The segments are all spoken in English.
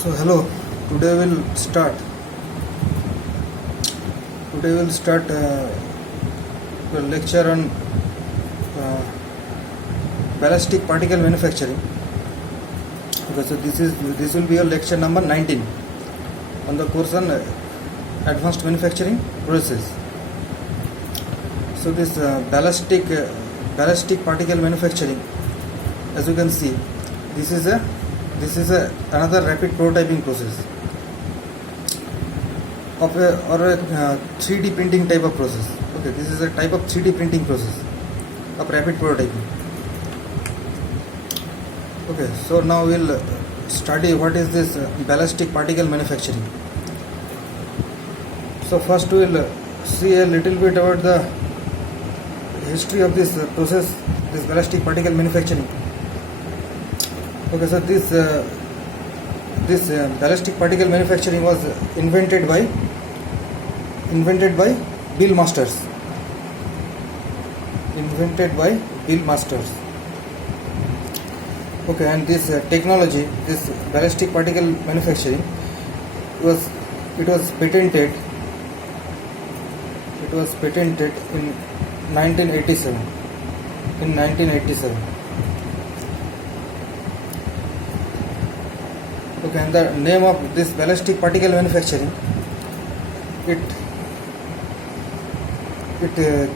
So hello, today we'll start. Today we'll start a lecture on ballistic particle manufacturing. Okay, so this will be your lecture number 19 on the course on advanced manufacturing process. So this ballistic particle manufacturing, as you can see, this is another rapid prototyping process of a 3D printing type of process. Okay, this is a type of 3D printing process of rapid prototyping. Okay, so now we'll study what is this ballistic particle manufacturing. So first we'll see a little bit about the history of this process, this ballistic particle manufacturing. Okay, so this ballistic particle manufacturing was invented by Bill Masters. Okay, and this technology, this ballistic particle manufacturing, was patented. It was patented in 1987. Okay, and the name of this ballistic particle manufacturing, it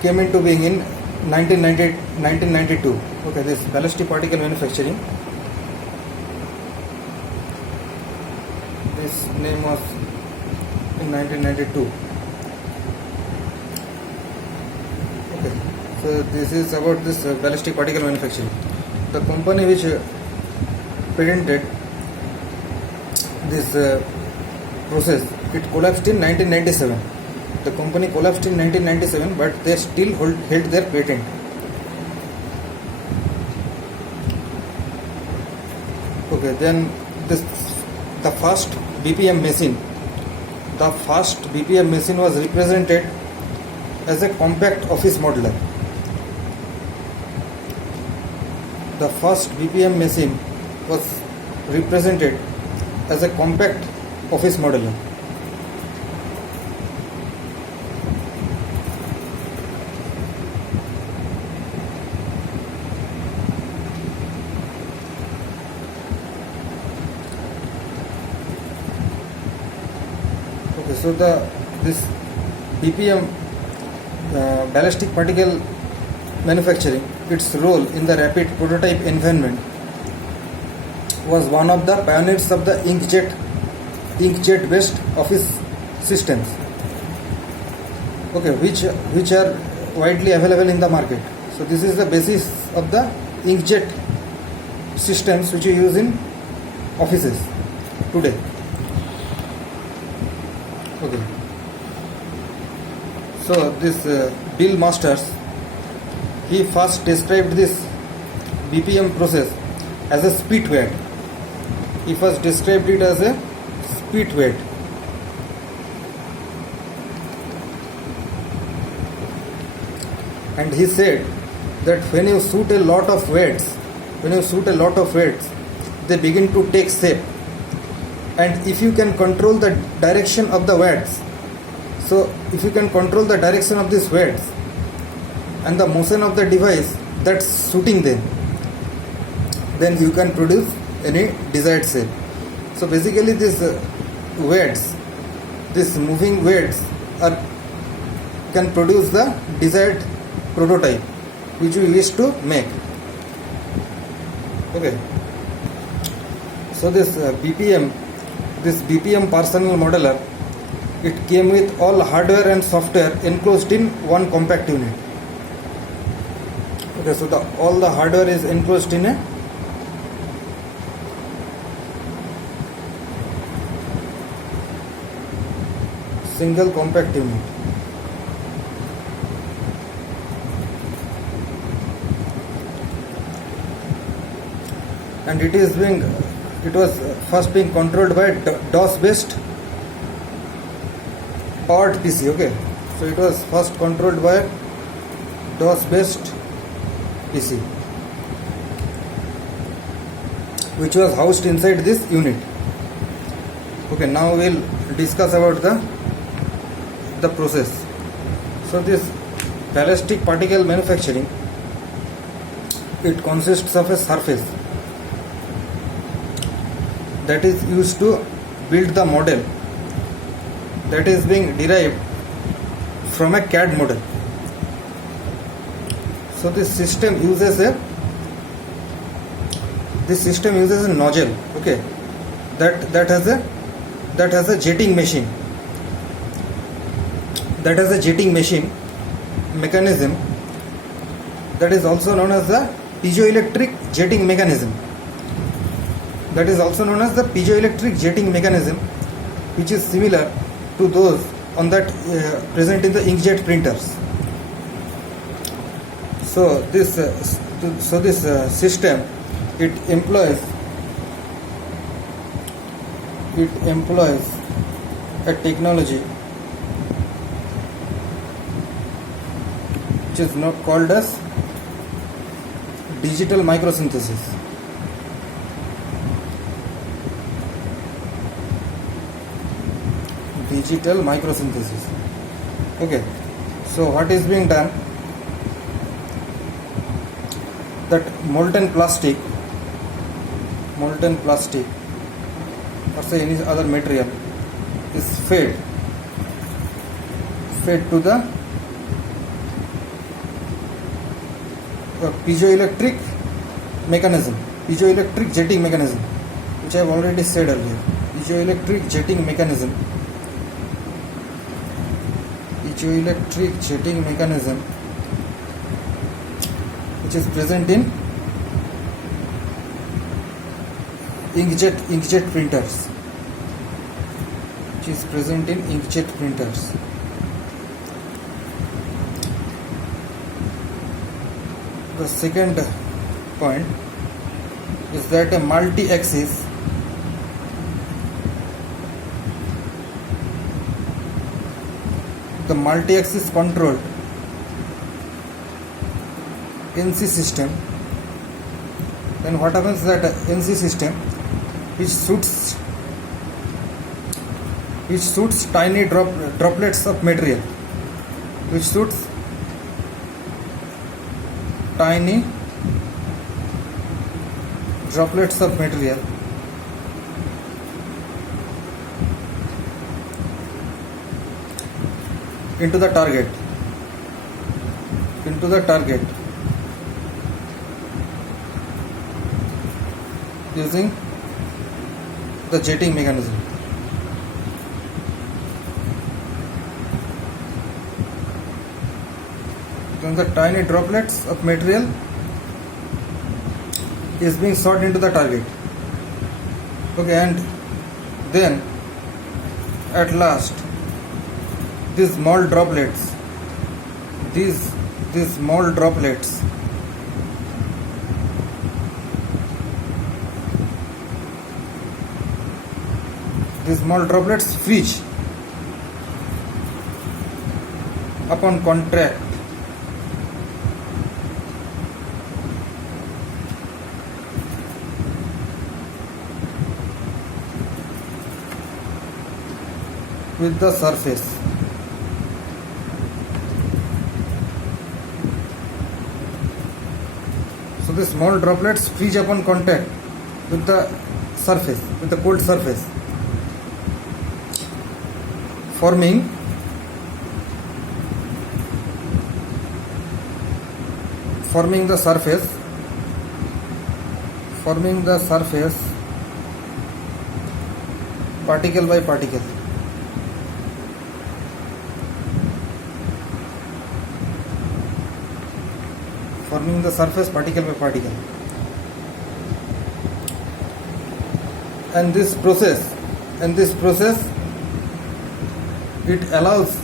came into being in 1992. Okay, this ballistic particle manufacturing, this name was in 1992. Okay, so this is about this ballistic particle manufacturing. The company which patented this process, it collapsed in 1997. The company collapsed in 1997, but they still held their patent. Okay, then the first BPM machine. The first BPM machine was represented as a compact office modeler. The first BPM machine was represented as a compact office modeler. Okay, so this BPM ballistic particle manufacturing, its role in the rapid prototype environment, was one of the pioneers of the inkjet based office systems. Okay, which are widely available in the market. So this is the basis of the inkjet systems which you use in offices today. Okay, so this Bill Masters, he first described this BPM process as a spit wet. He first described it as a spit wet. And he said that when you shoot a lot of wets, they begin to take shape. And if you can control the direction of the wets, so if you can control the direction of these wets and the motion of the device that's shooting them, then you can produce any desired shape. So basically these moving weights can produce the desired prototype which we wish to make. Okay, so this BPM personal modeler, it came with all hardware and software enclosed in one compact unit. Okay, so all the hardware is enclosed in a single compact unit. And it was first being controlled by DOS based powered PC. Okay, so it was first controlled by DOS based PC, which was housed inside this unit. Okay, now we'll discuss about the process. So this ballistic particle manufacturing, it consists of a surface that is used to build the model that is being derived from a CAD model. So this system uses a nozzle, okay, that has a jetting machine. That has a jetting machine mechanism that is also known as the piezoelectric jetting mechanism. That is also known as the piezoelectric jetting mechanism, which is similar to those on that present in the inkjet printers. So this system, it employs a technology which is not called as digital microsynthesis. Digital microsynthesis. Okay. So what is being done? That molten plastic or say any other material is fed to the piezoelectric jetting mechanism, which I have already said earlier. Piezoelectric jetting mechanism, which is present in inkjet printers. The second point is that a multi-axis controlled NC system. Then what happens that NC system, which shoots tiny droplets of material, into the target using the jetting mechanism. Then the tiny droplets of material is being shot into the target. Okay, and then at last these small droplets freeze upon contact with the surface. So the small droplets freeze upon contact with the cold surface, forming the surface particle by particle. Forming the surface particle by particle. And this process it allows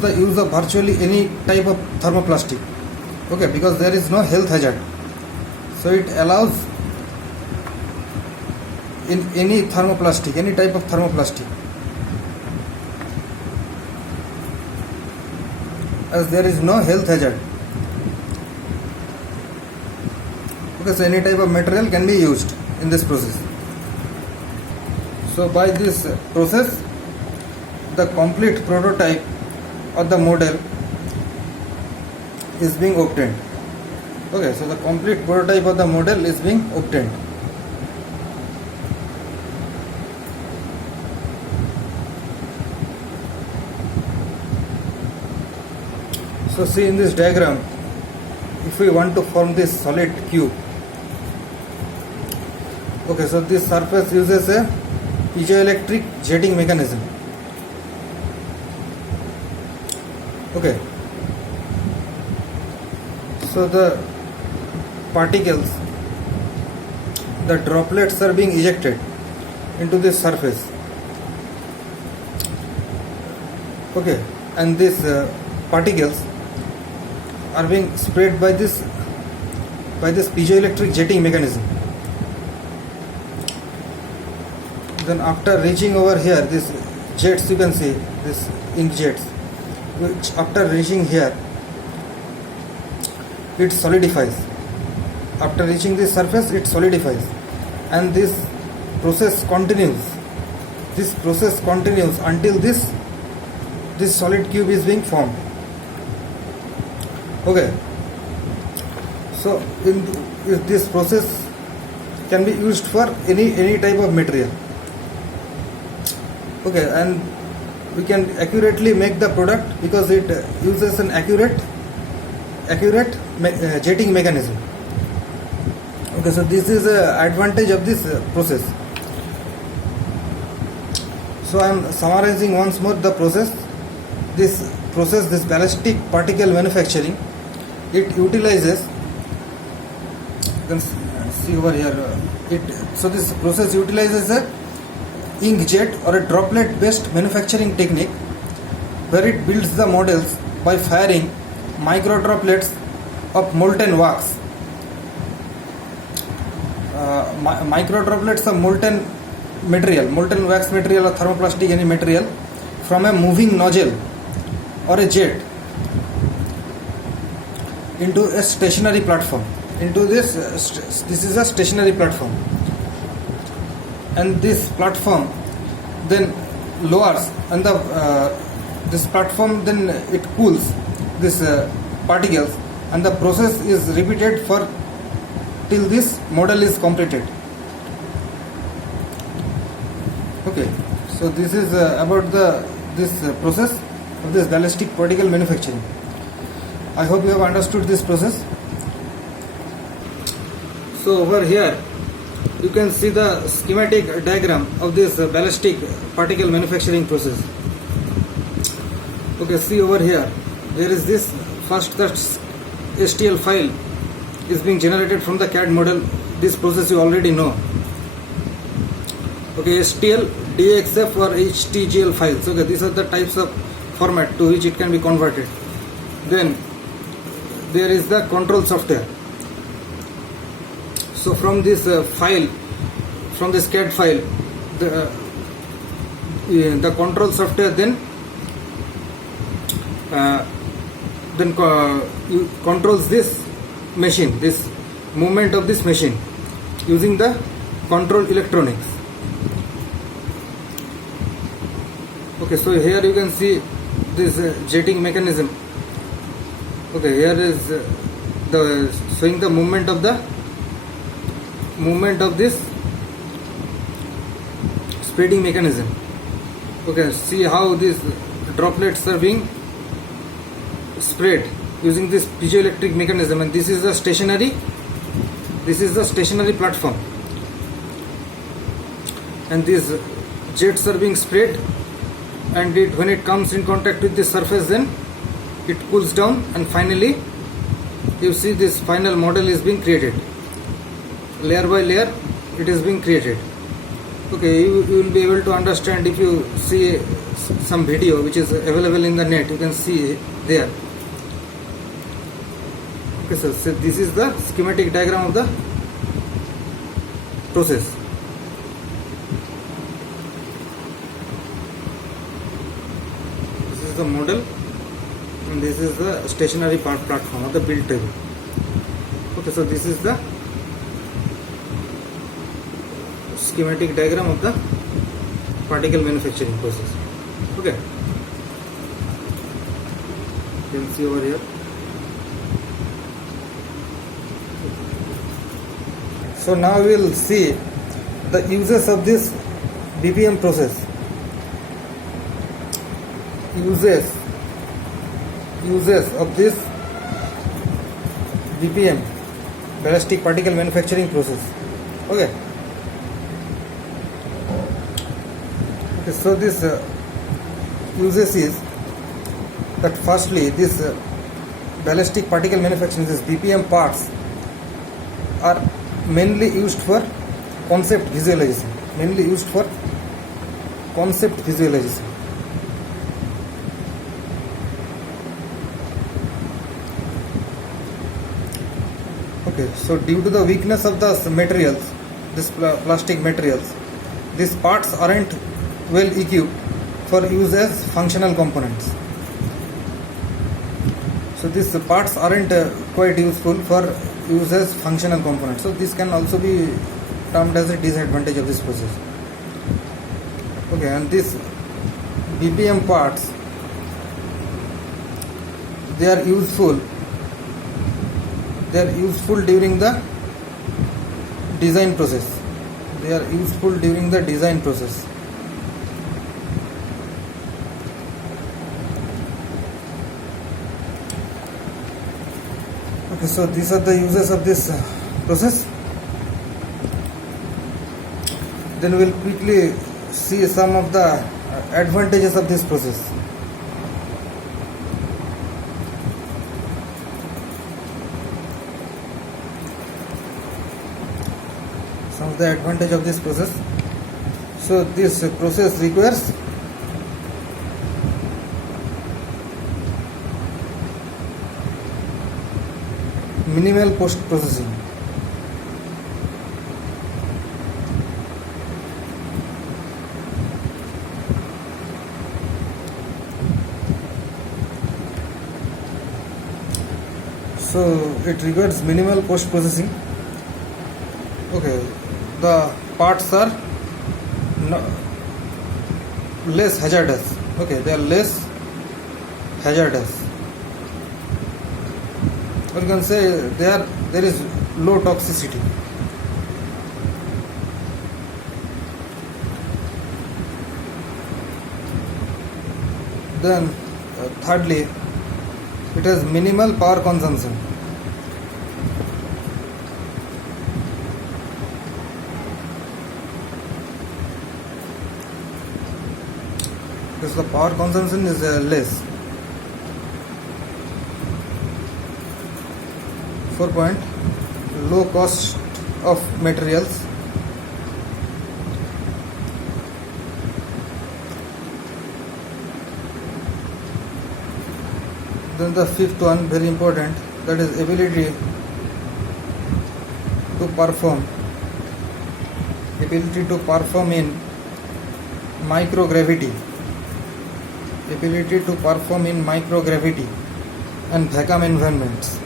the use of virtually any type of thermoplastic, okay, because there is no health hazard. So it allows in any type of thermoplastic, as there is no health hazard. Okay, so any type of material can be used in this process. So by this process, the complete prototype of the model is being obtained. Okay, so the complete prototype of the model is being obtained. So see in this diagram, if we want to form this solid cube, okay, so this surface uses a piezoelectric jetting mechanism. Okay, so the particles, the droplets are being ejected into this surface. Okay, and these particles are being sprayed by this piezoelectric jetting mechanism. Then after reaching over here, these jets, you can see this ink jets, which after reaching here, it solidifies. After reaching this surface, it solidifies, and this process continues. This process continues until this solid cube is being formed. Okay, so in this process can be used for any type of material. Okay, and we can accurately make the product because it uses an accurate jetting mechanism. Okay, so this is a advantage of this process. So I am summarizing once more the process. This ballistic particle manufacturing, it utilizes, you can see over here, so this process utilizes a inkjet or a droplet based manufacturing technique where it builds the models by firing micro droplets of molten wax. Micro droplets of molten wax material or thermoplastic any material from a moving nozzle or a jet into a stationary platform. This is a stationary platform, and this platform then lowers, and this platform then it cools this particles, and the process is repeated for till this model is completed. Okay, so this is about this process of this ballistic particle manufacturing. I hope you have understood this process. So over here you can see the schematic diagram of this ballistic particle manufacturing process. Okay, see over here, there is this first, that STL file is being generated from the CAD model. This process you already know. Okay, STL, DXF or HTGL files. Okay, these are the types of format to which it can be converted. Then there is the control software. So from this file, from this CAD file, the control software then controls this machine, this movement of this machine using the control electronics. Okay, so here you can see this jetting mechanism. Okay, here is showing the movement of this spreading mechanism. Okay, see how these droplets are being spread using this piezoelectric mechanism, and this is the stationary platform, and these jets are being sprayed, and when it comes in contact with the surface, then it cools down, and finally you see this final model is being created. Layer by layer it is being created. Okay, you will be able to understand if you see some video which is available in the net. You can see there. Okay, so this is the schematic diagram of the process. This is the model, and this is the stationary platform of the build table. Okay, so this is the schematic diagram of the particle manufacturing process. Okay, you can see over here. So now we will see the uses of this BPM process. Uses of this BPM, ballistic particle manufacturing process. Okay, so this uses is that firstly this ballistic particle manufacturing, this BPM parts are mainly used for concept visualization. Okay, so due to the weakness of the materials, this plastic materials, these parts aren't well equipped for use as functional components. So these parts aren't quite useful for use as functional components. So this can also be termed as a disadvantage of this process. Okay, and these BPM parts, they are useful during the design process. Okay, so these are the uses of this process. Then we'll quickly see some of the advantages of this process. Some of the advantage of this process. So this process requires minimal post processing. So it requires minimal post processing. Okay, the parts are less hazardous. Okay, they are less hazardous. Or you can say there is low toxicity. Then thirdly, it has minimal power consumption. Because the power consumption is less. 4 point, low cost of materials. Then the fifth one, very important, that is ability to perform in microgravity. And vacuum environments.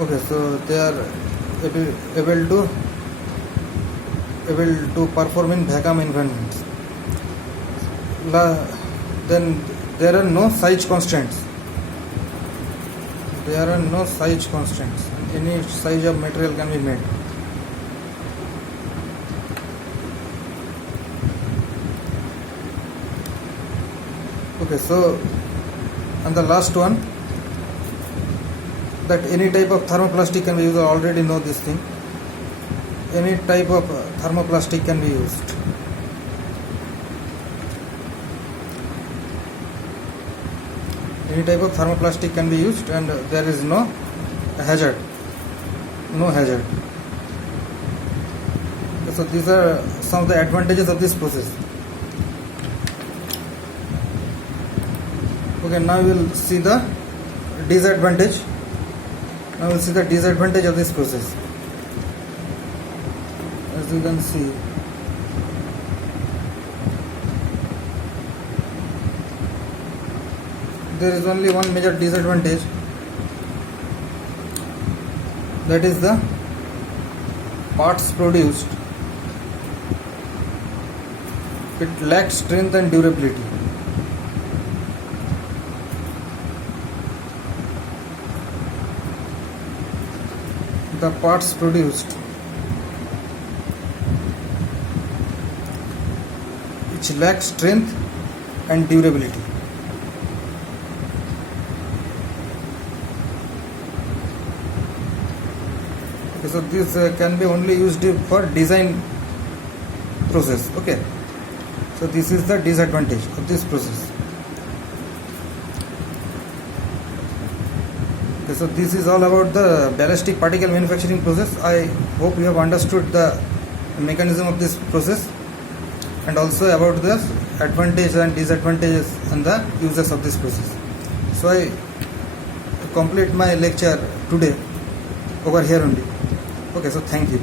Okay, so they are able to perform in vacuum environments. Then there are no size constraints. Any size of material can be made. Okay, so and the last one, that any type of thermoplastic can be used. I already know this thing. Any type of thermoplastic can be used. Any type of thermoplastic can be used, and there is no hazard. So these are some of the advantages of this process. Okay, now we will see the disadvantage. Of this process. As you can see, there is only one major disadvantage, that is the parts produced, it lacks strength and durability. The parts produced which lack strength and durability. Okay, so this can be only used for design process. Okay, so this is the disadvantage of this process. Okay, so this is all about the ballistic particle manufacturing process. I hope you have understood the mechanism of this process and also about the advantages and disadvantages and the uses of this process. So I complete my lecture today over here only. Okay, so thank you.